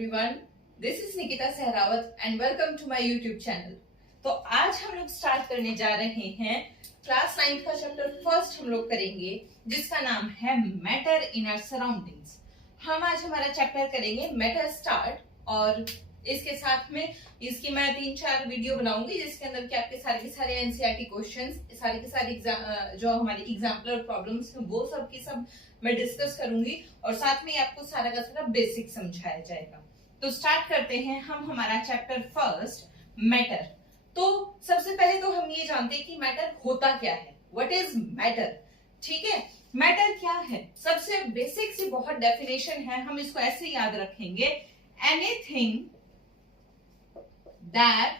everyone, this is Nikita Sehrawat and welcome to my YouTube channel। तो आज हम लोग स्टार्ट करने जा रहे हैं क्लास 9 का चैप्टर फर्स्ट हम लोग करेंगे जिसका नाम है मैटर इन आवर सराउंडिंग्स। हम आज हमारा चैप्टर करेंगे मैटर स्टार्ट और इसके साथ में इसकी मैं 3-4 वीडियो बनाऊंगी जिसके अंदर कि आपके सारे के सारे एनसीईआरटी क्वेश्चंस सारे के सारे जो हमारी एग्जाम्पलर प्रॉब्लम्स हैं वो सब की सब मैं डिस्कस करूंगी और साथ में आपको सारा का सारा बेसिक समझाया जाएगा। तो स्टार्ट करते हैं हम हमारा चैप्टर फर्स्ट मैटर। तो सबसे पहले तो हम ये जानते हैं कि मैटर होता क्या है, व्हाट इज मैटर। ठीक है, मैटर क्या है, सबसे बेसिक सी बहुत डेफिनेशन है, हम इसको ऐसे याद रखेंगे, anything that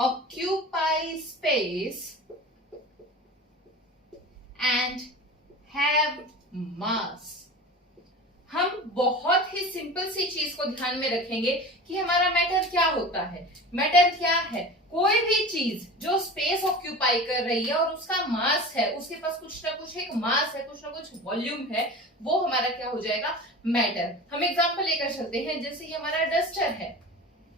occupy space and have मास। हम बहुत ही सिंपल सी चीज को ध्यान में रखेंगे कि हमारा मैटर क्या होता है। मैटर क्या है, कोई भी चीज जो स्पेस ऑक्यूपाई कर रही है और उसका मास है, उसके पास कुछ ना कुछ एक मास है, कुछ ना कुछ वॉल्यूम है, वो हमारा क्या हो जाएगा, मैटर। हम एग्जांपल लेकर चलते हैं, जैसे ये हमारा डस्टर है,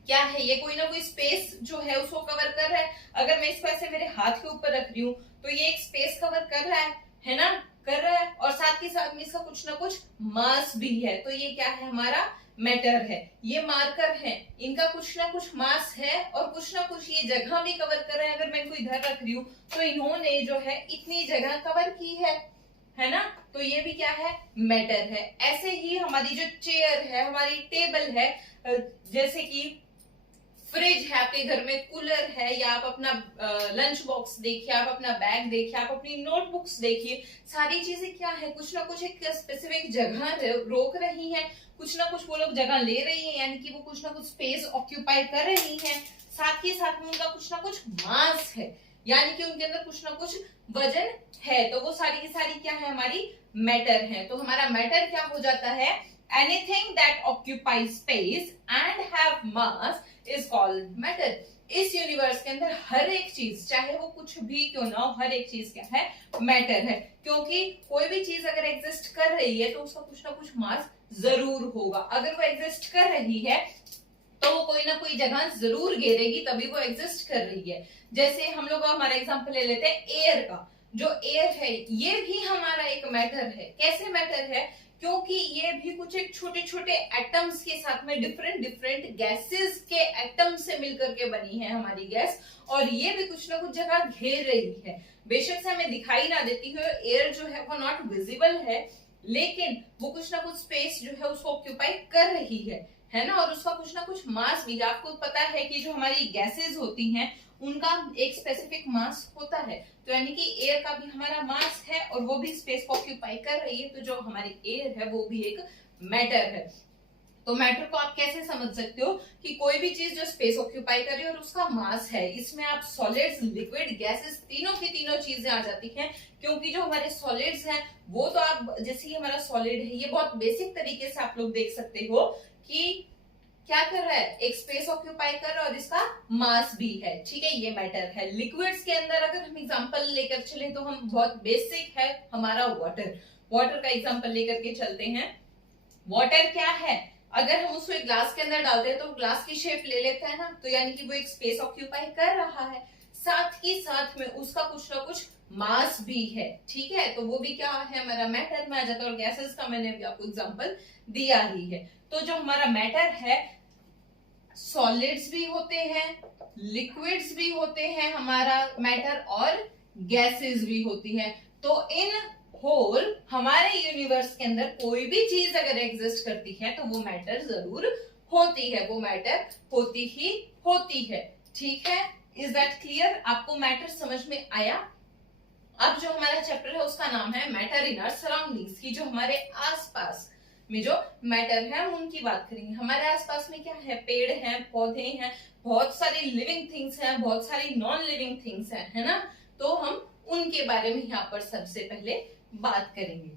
क्या है ये, कोई ना कोई स्पेस जो है उसको कवर कर रहा है। अगर मैं इसको ऐसे मेरे हाथ के ऊपर रख रही हूँ तो ये एक स्पेस कवर कर रहा है ना, कर रहा है, और साथ ही साथ में इसका कुछ ना कुछ मास भी है। तो ये क्या है, हमारा मैटर है। ये मार्कर है, इनका कुछ ना कुछ मास है और कुछ ना कुछ ये जगह भी कवर कर रहे हैं। अगर मैं इनको इधर रख रही हूँ तो इन्होंने जो है इतनी जगह कवर की है ना, तो ये भी क्या है, मैटर है। ऐसे ही हमारी जो चेयर है, हमारी टेबल है, जैसे कि फ्रिज है आपके घर में, कूलर है, या आप अपना लंच बॉक्स देखिए, आप अपना बैग देखिए, आप अपनी नोटबुक्स देखिए, सारी चीजें क्या है, कुछ ना कुछ एक स्पेसिफिक जगह रोक रही हैं, कुछ ना कुछ वो लोग जगह ले रही हैं, यानी कि वो कुछ ना कुछ स्पेस ऑक्यूपाई कर रही हैं। साथ ही साथ में उनका कुछ ना कुछ मास है, यानी कि उनके अंदर कुछ ना कुछ वजन है। तो वो सारी की सारी क्या है, हमारी मैटर है। तो हमारा मैटर क्या हो जाता है, anything that occupy space and have mass is called matter. इस यूनिवर्स के अंदर हर एक चीज, चाहे वो कुछ भी क्यों ना हो, हर एक चीज क्या है, मैटर है। क्योंकि कोई भी चीज अगर एग्जिस्ट कर रही है तो उसका कुछ ना कुछ मास जरूर होगा। अगर वो एग्जिस्ट कर रही है तो वो कोई ना कोई जगह जरूर घेरेगी, तभी वो एग्जिस्ट कर रही है। जैसे हम लोग हमारा एग्जांपल ले लेते हैं एयर का। जो एयर है ये भी हमारा एक मैटर है। कैसे मैटर है, क्योंकि ये भी कुछ एक छोटे छोटे एटम्स के साथ में डिफरेंट गैसेस के एटम से मिलकर के बनी है हमारी गैस, और ये भी कुछ ना कुछ जगह घेर रही है। बेशक से हमें दिखाई ना देती हो, एयर जो है वो नॉट विजिबल है, लेकिन वो कुछ ना कुछ स्पेस जो है उसको ऑक्यूपाई कर रही है ना, और उसका कुछ ना कुछ मास भी। आपको पता है कि जो हमारी गैसेस होती हैं उनका एक स्पेसिफिक मास होता है, तो यानी कि एयर का भी हमारा मास है और वो भी स्पेस को ऑक्यूपाई कर रही है। तो जो हमारी एयर है वो भी एक मैटर है। तो मैटर को आप कैसे समझ सकते हो कि कोई भी चीज जो स्पेस ऑक्यूपाई कर रही है और उसका मास है। इसमें आप सॉलिड्स, लिक्विड, गैसेस, तीनों की तीनों चीजें आ जाती हैं। क्योंकि जो हमारे सॉलिड्स हैं वो तो आप, जैसे ये हमारा सॉलिड है, ये बहुत बेसिक तरीके से आप लोग देख सकते हो कि क्या कर रहा है, एक स्पेस ऑक्यूपाई कर रहा है और इसका मास भी है। ठीक है, ये मैटर है। लिक्विड्स के अंदर अगर हम एग्जांपल लेकर चले तो हम बहुत बेसिक है हमारा वाटर। वाटर का एग्जांपल लेकर के चलते हैं। वाटर क्या है, अगर हम उसको एक ग्लास के अंदर डालते हैं तो ग्लास की शेप ले लेता है ना, तो यानी कि वो एक स्पेस ऑक्यूपाई कर रहा है। साथ ही साथ में उसका कुछ ना कुछ मास भी है। ठीक है, तो वो भी क्या है, हमारा मैटर में आ जाता है। और गैसेस का मैंने भी आपको एग्जांपल दिया ही है। तो जो हमारा मैटर है, सॉलिड्स भी होते हैं, लिक्विड्स भी होते हैं हमारा मैटर, और गैसेस भी होती हैं। तो इन होल हमारे यूनिवर्स के अंदर कोई भी चीज अगर एग्जिस्ट करती है तो वो मैटर जरूर होती है, वो मैटर होती ही होती है। ठीक है, इज दैट क्लियर? आपको मैटर समझ में आया? अब जो हमारा चैप्टर है उसका नाम है मैटर इन आवर सराउंडिंग्स, की जो हमारे आसपास में जो मैटर है हम उनकी बात करेंगे। हमारे आसपास में क्या है, पेड़ हैं, पौधे हैं, बहुत सारी लिविंग थिंग्स हैं, बहुत सारी नॉन लिविंग थिंग्स हैं, है ना। तो हम उनके बारे में यहाँ पर सबसे पहले बात करेंगे।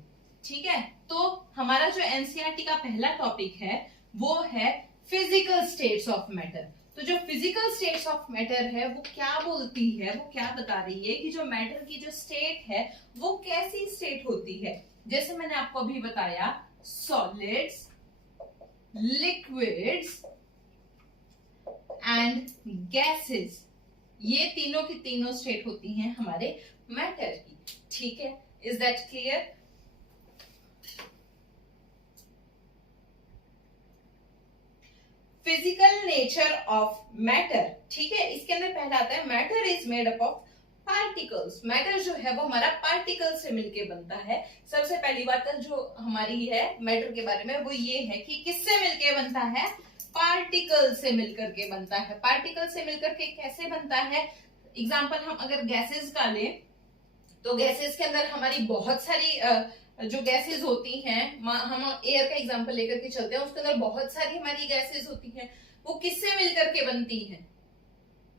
ठीक है, तो हमारा जो एनसीईआरटी का पहला टॉपिक है वो है फिजिकल स्टेट्स ऑफ मैटर। तो जो फिजिकल स्टेट्स ऑफ मैटर है वो क्या बोलती है, वो क्या बता रही है कि जो मैटर की जो स्टेट है वो कैसी स्टेट होती है। जैसे मैंने आपको अभी बताया, सॉलिड्स, लिक्विड्स एंड गैसेस, ये तीनों की तीनों स्टेट होती हैं हमारे मैटर की। ठीक है, is that clear? Physical nature of matter, ठीक है, इसके अंदर पहला आता है matter is made up of particles. Matter जो है वो हमारा पार्टिकल से मिलके बनता है। सबसे पहली बात जो हमारी है मैटर के बारे में वो ये है कि किससे मिलके बनता है? पार्टिकल से मिलकर के बनता है। पार्टिकल से मिलकर के कैसे बनता है? एग्जांपल हम अगर गैसेस का लें तो गैसेस के अंदर हमारी बहुत सारी जो गैसेस होती हैं, हम एयर का एग्जांपल लेकर के चलते हैं, उसके अंदर बहुत सारी हमारी गैसेस होती हैं। वो किससे मिलकर के बनती हैं?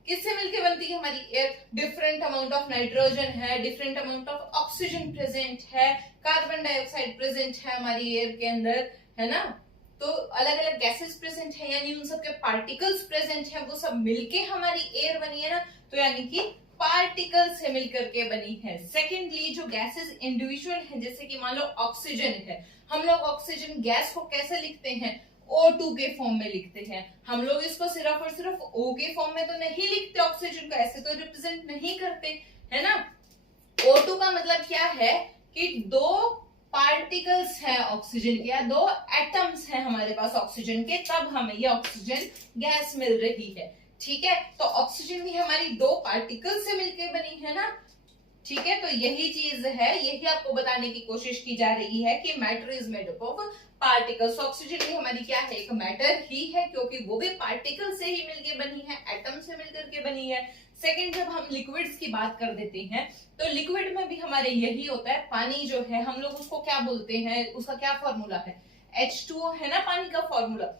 किससे मिलकर बनती है हमारी air? Different amount of nitrogen है, different amount of oxygen present है, कार्बन डाइऑक्साइड प्रेजेंट है हमारी एयर के अंदर, है ना। तो अलग अलग गैसेस प्रेजेंट है, यानी उन सबके पार्टिकल्स प्रेजेंट है, वो सब मिलके हमारी एयर बनी है ना, तो यानी कि पार्टिकल से मिलकर के बनी है। सेकेंडली जो गैसेस इंडिविजुअल है, जैसे कि मान लो ऑक्सीजन है, हम लोग ऑक्सीजन गैस को कैसे लिखते हैं? O2 के फॉर्म में लिखते हैं। हम लोग इसको सिर्फ और सिर्फ O के फॉर्म में तो नहीं लिखते, ऑक्सीजन को ऐसे तो रिप्रेजेंट नहीं करते, है ना। O2 का मतलब क्या है कि दो पार्टिकल्स हैं ऑक्सीजन के, या दो एटम्स हैं हमारे पास ऑक्सीजन के, तब हमें ये ऑक्सीजन गैस मिल रही है। ठीक है, तो ऑक्सीजन भी हमारी दो पार्टिकल से मिलकर बनी है ना। ठीक है, तो यही चीज है, यही आपको बताने की कोशिश की जा रही है कि matter is made up of particles. Oxygen भी हमारी क्या है? एक मैटर ही है, क्योंकि वो भी पार्टिकल से ही मिलके बनी है, एटम से मिलकर के बनी है। सेकंड, जब हम लिक्विड्स की बात कर देते हैं तो लिक्विड में भी हमारे यही होता है। पानी जो है हम लोग उसको क्या बोलते हैं? उसका क्या फॉर्मूला है? H2O है ना पानी का फॉर्मूला।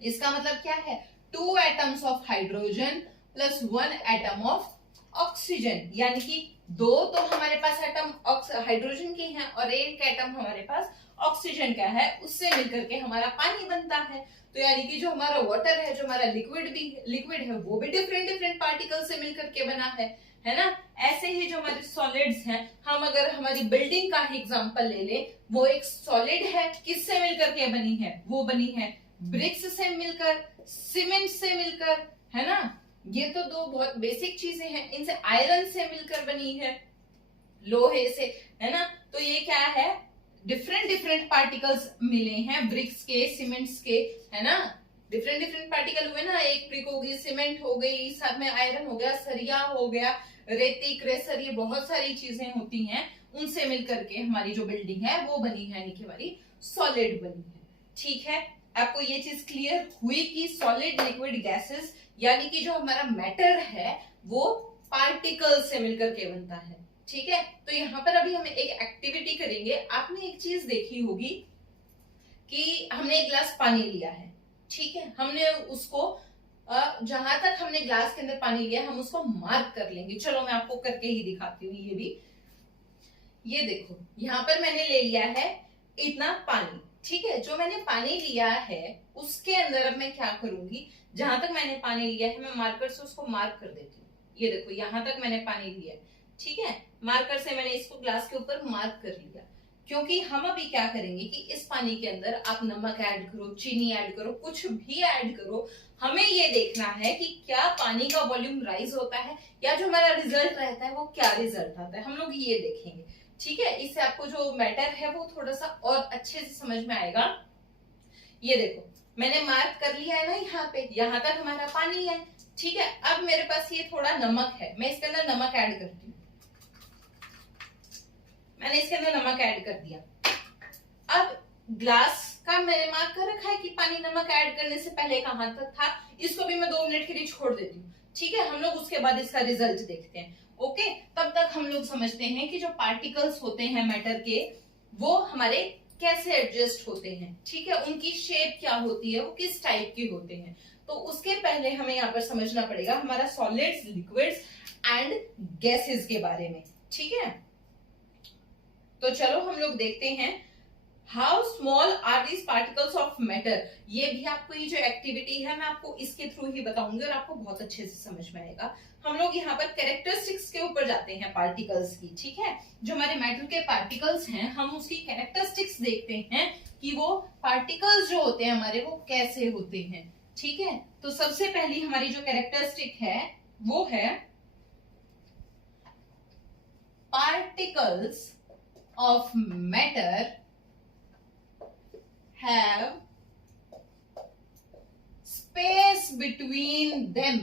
इसका मतलब क्या है? 2 atoms of hydrogen plus 1 atom of oxygen, यानी कि दो तो हमारे पास एटम हाइड्रोजन के हैं और एक एटम हमारे पास ऑक्सीजन का है, उससे मिलकर के हमारा पानी बनता है। तो यानी कि जो हमारा वाटर है, जो हमारा लिक्विड है, वो भी डिफरेंट डिफरेंट पार्टिकल से मिलकर के बना है ना। ऐसे ही जो हमारे सॉलिड्स हैं, हम अगर हमारी बिल्डिंग का ही एग्जांपल ले लें, वो एक सॉलिड है, किससे मिलकर के बनी है? वो बनी है ब्रिक्स से मिलकर, सीमेंट से मिलकर, है ना। ये तो दो बहुत बेसिक चीजें हैं। इनसे आयरन से मिलकर बनी है, लोहे से, है ना। तो ये क्या है? डिफरेंट डिफरेंट पार्टिकल्स मिले हैं, ब्रिक्स के, सीमेंट्स के, है ना। डिफरेंट डिफरेंट पार्टिकल हुए ना, एक ब्रिक होगी, सीमेंट हो गई, साथ में आयरन हो गया, सरिया हो गया, रेती, क्रेसर, ये बहुत सारी चीजें होती हैं, उनसे मिलकर के हमारी जो बिल्डिंग है वो बनी है, यानी कि हमारी सॉलिड बनी है। ठीक है, आपको ये चीज क्लियर हुई कि सॉलिड, लिक्विड, गैसेस, यानी कि जो हमारा मैटर है वो पार्टिकल से मिलकर के बनता है। ठीक है, तो यहाँ पर अभी हम एक एक्टिविटी करेंगे। आपने एक चीज देखी होगी कि हमने एक गिलास पानी लिया है, ठीक है, हमने उसको जहां तक हमने ग्लास के अंदर पानी लिया हम उसको मार्क कर लेंगे। चलो मैं आपको करके ही दिखाती हूँ। ये भी, ये देखो, यहाँ पर मैंने ले लिया है इतना पानी, ठीक है। जो मैंने पानी लिया है उसके अंदर अब मैं क्या करूंगी, जहां तक मैंने पानी लिया है मैं मार्कर से उसको मार्क कर देती हूँ। ये देखो, यहां तक मैंने पानी लिया है, ठीक है, मार्कर से मैंने इसको ग्लास के ऊपर मार्क कर लिया। क्योंकि हम अभी क्या करेंगे कि इस पानी के अंदर आप नमक ऐड करो, चीनी ऐड करो, कुछ भी ऐड करो, हमें ये देखना है कि क्या पानी का वॉल्यूम राइज होता है या जो हमारा रिजल्ट रहता है वो क्या रिजल्ट आता है, हम लोग ये देखेंगे। ठीक है, इससे आपको जो मैटर है वो थोड़ा सा और अच्छे से समझ में आएगा। ये देखो, मैंने मार्क कर लिया है ना यहाँ पे, यहाँ तक हमारा पानी है, ठीक है। अब मेरे पास ये थोड़ा नमक है, मैं इसके अंदर नमक ऐड करती हूँ। मैंने इसके अंदर नमक ऐड कर दिया। अब ग्लास का मैंने मार्क कर रखा है कि पानी नमक ऐड करने से पहले कहां तक था, इसको भी मैं 2 मिनट के लिए छोड़ देती हूँ, ठीक है। हम लोग उसके बाद इसका रिजल्ट देखते हैं। ओके, तब तक हम लोग समझते हैं कि जो पार्टिकल्स होते हैं मैटर के, वो हमारे कैसे एडजस्ट होते हैं, ठीक है, उनकी शेप क्या होती है, वो किस टाइप के होते हैं। तो उसके पहले हमें यहाँ पर समझना पड़ेगा हमारा सॉलिड्स, लिक्विड्स एंड गैसेस के बारे में, ठीक है। तो चलो हम लोग देखते हैं how small are these particles of matter. ये भी आपको, ये जो एक्टिविटी है मैं आपको इसके थ्रू ही बताऊंगी और आपको बहुत अच्छे से समझ में आएगा। हम लोग यहाँ पर कैरेक्टरिस्टिक्स के ऊपर जाते हैं पार्टिकल्स की, ठीक है। जो हमारे मैटर के पार्टिकल्स हैं हम उसकी कैरेक्टरिस्टिक्स देखते हैं कि वो पार्टिकल्स जो होते हैं हमारे वो कैसे होते हैं। ठीक है, तो सबसे पहली हमारी जो कैरेक्टरिस्टिक है वो है particles of matter have space between them.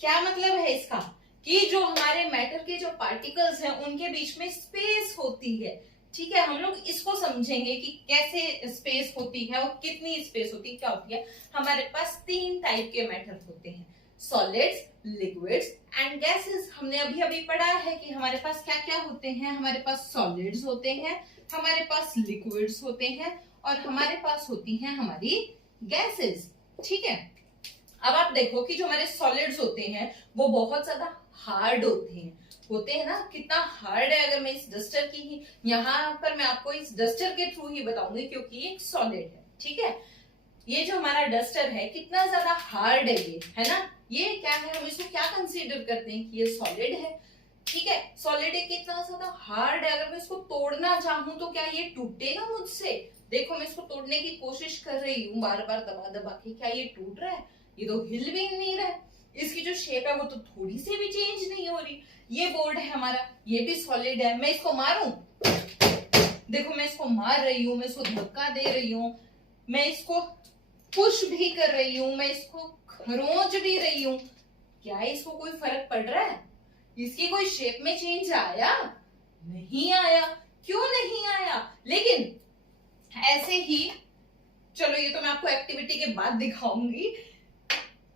क्या मतलब है इसका कि जो हमारे मैटर के जो पार्टिकल्स हैं उनके बीच में स्पेस होती है। ठीक है, हम लोग इसको समझेंगे कि कैसे स्पेस होती है और कितनी स्पेस होती है, क्या होती है। हमारे पास 3 टाइप के मैटर होते हैं, सॉलिड्स, लिक्विड्स एंड गैसेस। हमने अभी अभी पढ़ा है कि हमारे पास क्या क्या होते हैं। हमारे पास सॉलिड्स होते हैं, हमारे पास लिक्विड्स होते हैं और हमारे पास होती हैं हमारी गैसेस। ठीक है, अब आप देखो कि जो हमारे सॉलिड्स होते हैं वो बहुत ज्यादा हार्ड होते हैं ना। कितना हार्ड है, अगर मैं इस डस्टर की ही यहाँ पर मैं आपको इस डस्टर के थ्रू ही बताऊंगी क्योंकि ये एक सॉलिड है। ठीक है, ये जो हमारा डस्टर है कितना ज्यादा हार्ड है ये, है ना। ये क्या है, हम इसको क्या कंसीडर करते हैं कि ये सॉलिड है। ठीक है, सॉलिड है, कितना ज्यादा हार्ड है। अगर मैं इसको तोड़ना चाहूं तो क्या ये टूटेगा मुझसे। देखो मैं इसको तोड़ने की कोशिश कर रही हूँ बार बार दबा दबा के, क्या ये टूट रहा है? ये तो हिल भी नहीं रहा है। इसकी जो शेप है वो तो थोड़ी सी भी चेंज नहीं हो रही। ये बोर्ड है हमारा, ये भी सॉलिड है। मैं इसको मारूं, देखो मैं इसको मार रही हूँ, मैं इसको धक्का दे रही हूँ, मैं इसको पुश भी कर रही हूँ, मैं इसको खरोंच भी रही हूँ। क्या इसको कोई फर्क पड़ रहा है? इसकी कोई शेप में चेंज आया? नहीं आया। क्यों नहीं आया? लेकिन ऐसे ही, चलो ये तो मैं आपको एक्टिविटी के बाद दिखाऊंगी,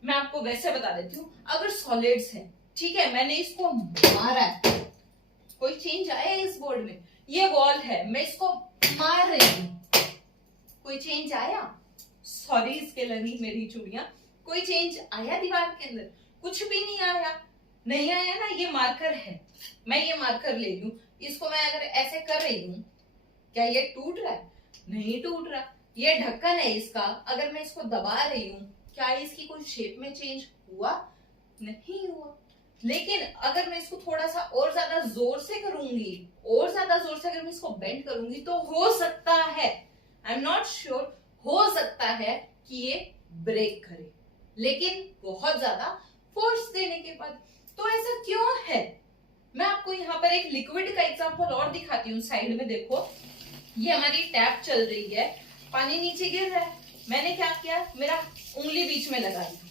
मैं आपको वैसे बता देती हूँ। अगर सॉलिड्स है, ठीक है, मैंने इसको मारा है, कोई चेंज आया इस बोर्ड में? ये वॉल है, मैं इसको मार रही हूँ, कोई चेंज आया? सॉरी इसके लगी मेरी चूड़ियां, कोई चेंज आया दीवार के अंदर? कुछ भी नहीं आया। नहीं आया ना। ये मार्कर है, मैं ये मार्कर ले लूं, इसको मैं अगर ऐसे कर रही हूं, क्या ये टूट रहा है? नहीं टूट रहा। ये ढक्कन है इसका, अगर मैं इसको दबा रही हूँ, क्या इसकी कोई शेप में चेंज हुआ? नहीं हुआ। लेकिन अगर मैं इसको थोड़ा सा और ज्यादा जोर से करूंगी, और ज्यादा जोर से अगर मैं इसको बेंड करूंगी तो हो सकता है, आई एम नॉट श्योर, हो सकता है कि ये ब्रेक करे, लेकिन बहुत ज्यादा फोर्स देने के बाद। तो ऐसा क्यों है? मैं आपको यहाँ पर एक लिक्विड का एग्जांपल और दिखाती हूँ। साइड में देखो, ये हमारी टैप चल रही है, पानी नीचे गिर रहा है। मैंने क्या किया, मेरा उंगली बीच में लगा दी।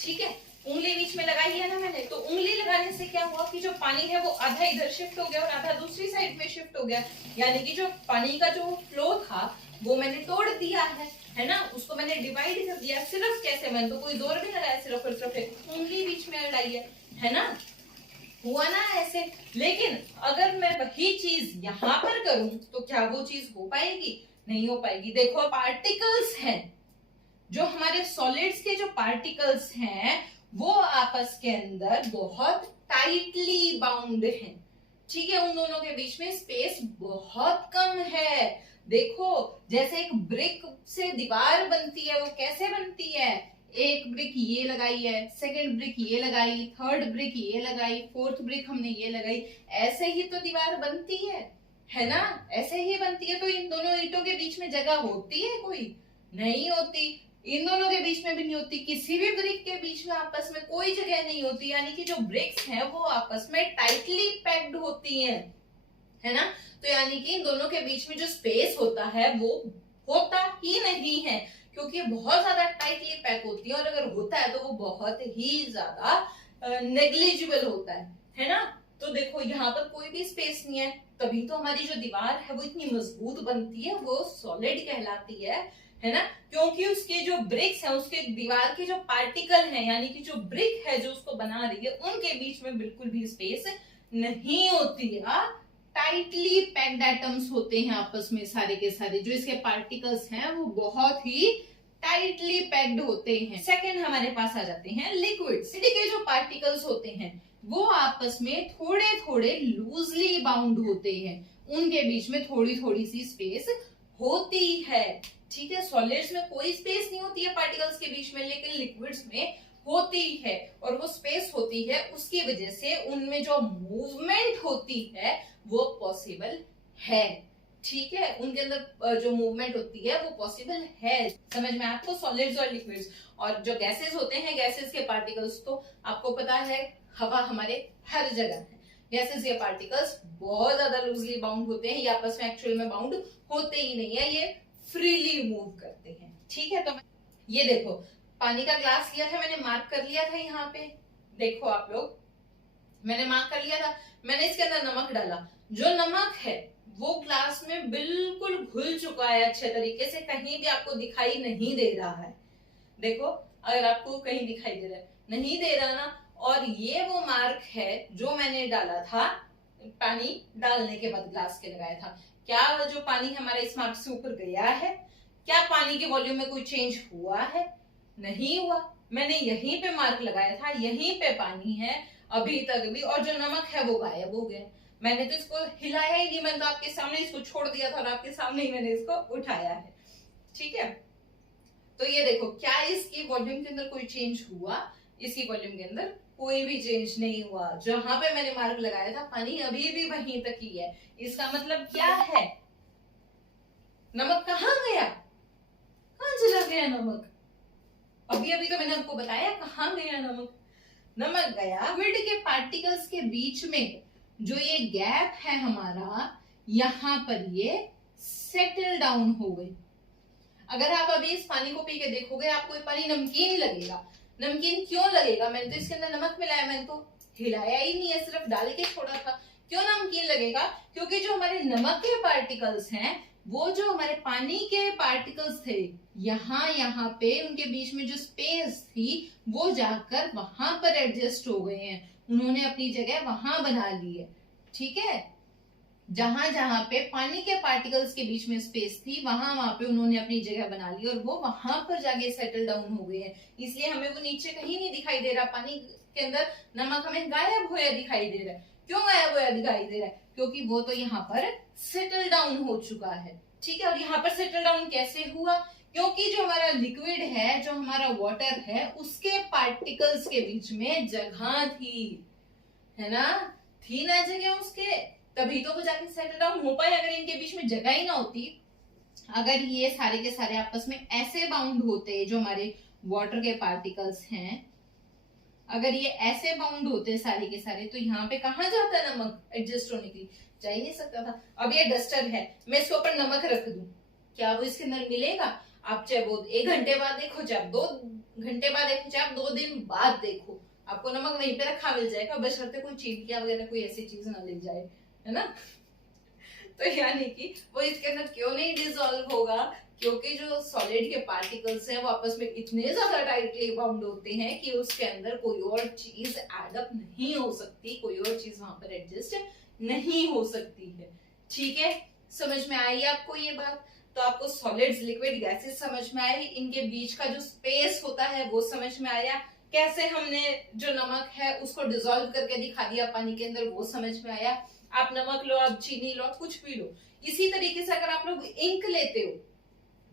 ठीक है, उंगली बीच में लगाई है ना मैंने, तो उंगली लगाने से क्या हुआ कि जो पानी है वो आधा इधर शिफ्ट हो गया और आधा दूसरी साइड में शिफ्ट हो गया। यानी कि जो पानी का जो फ्लो था वो मैंने तोड़ दिया है ना, उसको मैंने डिवाइड कर दिया। सिर्फ कैसे? मैंने तो कोई जोर भी लगाया, सिर्फ और सिर्फ उंगली बीच में अड़ाई है ना, हुआ ना ऐसे। लेकिन अगर मैं वही चीज यहाँ पर करूं तो क्या वो चीज हो पाएगी? नहीं हो पाएगी। देखो पार्टिकल्स हैं, जो हमारे सॉलिड्स के जो पार्टिकल्स हैं वो आपस के अंदर बहुत टाइटली बाउंड हैं। ठीक है, उन दोनों के बीच में स्पेस बहुत कम है। देखो जैसे एक ब्रिक से दीवार बनती है, वो कैसे बनती है? एक ब्रिक ये लगाई है, सेकंड ब्रिक ये लगाई, थर्ड ब्रिक ये लगाई, फोर्थ ब्रिक हमने ये लगाई, ऐसे ही तो दीवार बनती है ना, ऐसे ही बनती है। तो इन दोनों ईंटों के बीच में जगह होती है? कोई नहीं होती। इन दोनों के बीच में भी नहीं होती, किसी भी ब्रिक के बीच में आपस में कोई जगह नहीं होती। यानी कि जो ब्रिक्स हैं वो आपस में टाइटली पैक्ड होती हैं, है ना। तो यानी कि इन दोनों के बीच में जो स्पेस होता है वो होता ही नहीं है, क्योंकि बहुत ज्यादा टाइटली पैक होती है। और अगर होता है तो वो बहुत ही ज्यादा नेग्लिजिबल होता है ना। तो देखो यहाँ पर कोई भी स्पेस नहीं है, तभी तो हमारी जो दीवार है वो इतनी मजबूत बनती है, वो सॉलिड कहलाती है ना। क्योंकि उसके जो ब्रिक्स हैं, उसके दीवार के जो पार्टिकल हैं, यानी कि जो ब्रिक है जो उसको बना रही है, उनके बीच में बिल्कुल भी स्पेस नहीं होती है। टाइटली पैक्ड एटम्स होते हैं आपस में सारे के सारे, जो इसके पार्टिकल्स हैं वो बहुत ही टाइटली पैक्ड होते हैं। सेकंड हमारे पास आ जाते हैं लिक्विड्स। के जो पार्टिकल्स होते हैं वो आपस में थोड़े थोड़े लूजली बाउंड होते हैं, उनके बीच में थोड़ी थोड़ी सी स्पेस होती है। ठीक है, सॉलिड्स में कोई स्पेस नहीं होती है पार्टिकल्स के बीच में, लेकिन लिक्विड्स में होती है। और वो स्पेस होती है, उसकी वजह से उनमें जो मूवमेंट होती है वो पॉसिबल है। ठीक है, उनके अंदर जो मूवमेंट होती है वो पॉसिबल है। समझ में आपको? सॉलिड्स और लिक्विड्स और जो गैसेस होते हैं, गैसेस के पार्टिकल्स तो आपको पता है हवा हमारे हर जगह है। गैसेस के पार्टिकल्स बहुत ज्यादा लूजली बाउंड होते हैं, ये आपस में एक्चुअल में बाउंड होते ही नहीं है, ये फ्रीली मूव करते हैं। ठीक है, तो ये देखो पानी का ग्लास लिया था मैंने, मार्क कर लिया था यहाँ पे, देखो आप लोग, मैंने मार्क कर लिया था, मैंने इसके अंदर नमक डाला, जो नमक है वो ग्लास में बिल्कुल घुल चुका है अच्छे तरीके से, कहीं भी आपको दिखाई नहीं दे रहा है। देखो अगर आपको कहीं दिखाई दे रहा है, नहीं दे रहा ना, और ये वो मार्क है जो मैंने डाला था पानी डालने के बाद ग्लास के लगाया था। क्या जो पानी हमारा इस मार्क से ऊपर गया है? क्या पानी के वॉल्यूम में कोई चेंज हुआ है? नहीं हुआ। मैंने यहीं पे मार्क लगाया था, यहीं पे पानी है अभी तक भी, और जो नमक है वो गायब हो गया। मैंने तो इसको हिलाया ही नहीं, मैंने तो आपके सामने इसको छोड़ दिया था और आपके सामने ही मैंने इसको उठाया है। ठीक है, तो ये देखो क्या इसकी वॉल्यूम के अंदर कोई चेंज हुआ? इसकी वॉल्यूम के अंदर कोई भी चेंज नहीं हुआ। जहां पे मैंने मार्क लगाया था पानी अभी भी वहीं तक ही है। इसका मतलब क्या है? नमक कहाँ गया? कहाँ चला गया नमक? अभी अभी तो मैंने आपको बताया कहाँ गया नमक। नमक गया लिक्विड के पार्टिकल्स के बीच में, जो ये गैप है हमारा, यहां पर ये सेटल डाउन हो गई। अगर आप अभी इस पानी को पी के देखोगे आपको ये पानी नमकीन लगेगा। नमकीन क्यों लगेगा? मैंने तो इसके अंदर नमक मिलाया, मैंने तो हिलाया ही नहीं है, सिर्फ डाल के छोड़ा था। क्यों नमकीन लगेगा? क्योंकि जो हमारे नमक के पार्टिकल्स हैं, वो जो हमारे पानी के पार्टिकल्स थे, यहाँ पे उनके बीच में जो स्पेस थी वो जाकर वहां पर एडजस्ट हो गए हैं, उन्होंने अपनी जगह वहां बना ली है। ठीक है, जहां जहां पे पानी के पार्टिकल्स के बीच में स्पेस थी वहां पे उन्होंने अपनी जगह बना ली और वो वहां पर जाके सेटल डाउन हो गए हैं। इसलिए हमें वो नीचे कहीं नहीं दिखाई दे रहा, पानी के अंदर नमक हमें गायब होया दिखाई दे रहा है। क्यों गायब होया दिखाई दे रहा है? क्योंकि वो तो यहाँ पर सेटल डाउन हो चुका है। ठीक है, और यहाँ पर सेटल डाउन कैसे हुआ? क्योंकि जो हमारा लिक्विड है, जो हमारा वाटर है, उसके पार्टिकल्स के बीच में जगह थी, है ना, थी ना जगह उसके, तभी तो वो जाके सेटल डाउन हो पाए। अगर इनके बीच में जगह ही ना होती, अगर ये सारे के सारे आपस में ऐसे बाउंड होते, जो हमारे वाटर के पार्टिकल्स हैं, अगर ये ऐसे बाउंड होते सारे के सारे, तो यहाँ पे कहाँ जाता नमक एडजस्ट होने के लिए? जा ही नहीं सकता था। अब ये डस्टर है, मैं इसके ऊपर नमक रख दूं, क्या वो इसके अंदर मिलेगा? आप चाहे वो 1 घंटे बाद देखो, चाहे 2 घंटे बाद देखो, चाहे 2 दिन बाद देखो, आपको नमक वहीं पे रखा मिल जाएगा, बशर्ते कोई चींटियां वगैरह कोई ऐसी चीज ना ले जाए, है ना। तो यानी कि वो इसके अंदर क्यों नहीं डिसॉल्व होगा? क्योंकि जो सॉलिड के पार्टिकल्स हैं वो आपस में इतने ज्यादा टाइटली बाउंड होते हैं कि उसके अंदर कोई और चीज एड अप नहीं हो सकती, कोई और चीज वहां पर एडजस्ट नहीं हो सकती है। ठीक है, समझ में आई आपको ये बात? तो आपको सॉलिड्स, लिक्विड, गैसेस समझ में आई, इनके बीच का जो स्पेस होता है वो समझ में आया, कैसे हमने जो नमक है उसको डिसॉल्व करके दिखा दिया पानी के अंदर वो समझ में आया। आप नमक लो, आप चीनी लो, कुछ भी लो। इसी तरीके से अगर आप लोग इंक लेते हो,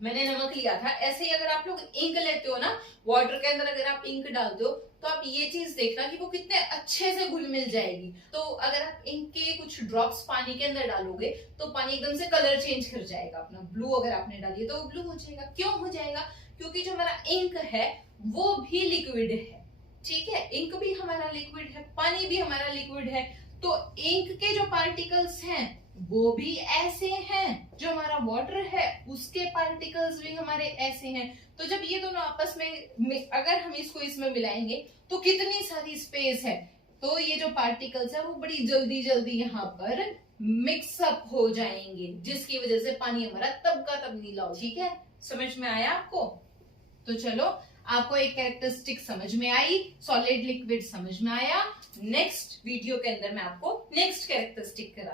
मैंने नमक लिया था, ऐसे ही अगर आप लोग इंक लेते हो ना, वाटर के अंदर अगर आप इंक डालते हो तो आप ये चीज देखना कि वो कितने अच्छे से घुल मिल जाएगी। तो अगर आप इंक के कुछ ड्रॉप्स पानी के अंदर डालोगे तो पानी एकदम से कलर चेंज कर जाएगा अपना। ब्लू अगर आपने डाली तो वो ब्लू हो जाएगा। क्यों हो जाएगा? क्योंकि जो हमारा इंक है वो भी लिक्विड है। ठीक है, इंक भी हमारा लिक्विड है, पानी भी हमारा लिक्विड है। तो इंक के जो पार्टिकल्स हैं वो भी ऐसे हैं, जो हमारा वाटर है उसके पार्टिकल्स भी हमारे ऐसे हैं। तो जब ये दोनों आपस में अगर हम इसको इसमें मिलाएंगे तो कितनी सारी स्पेस है, तो ये जो पार्टिकल्स है वो बड़ी जल्दी जल्दी यहाँ पर मिक्सअप हो जाएंगे, जिसकी वजह से पानी हमारा तब का तब नीला हो। ठीक है, समझ में आया आपको? तो चलो, आपको एक कैरेक्टरिस्टिक समझ में आई, सॉलिड लिक्विड समझ में आया। नेक्स्ट वीडियो के अंदर मैं आपको नेक्स्ट कैरेक्टरिस्टिक करा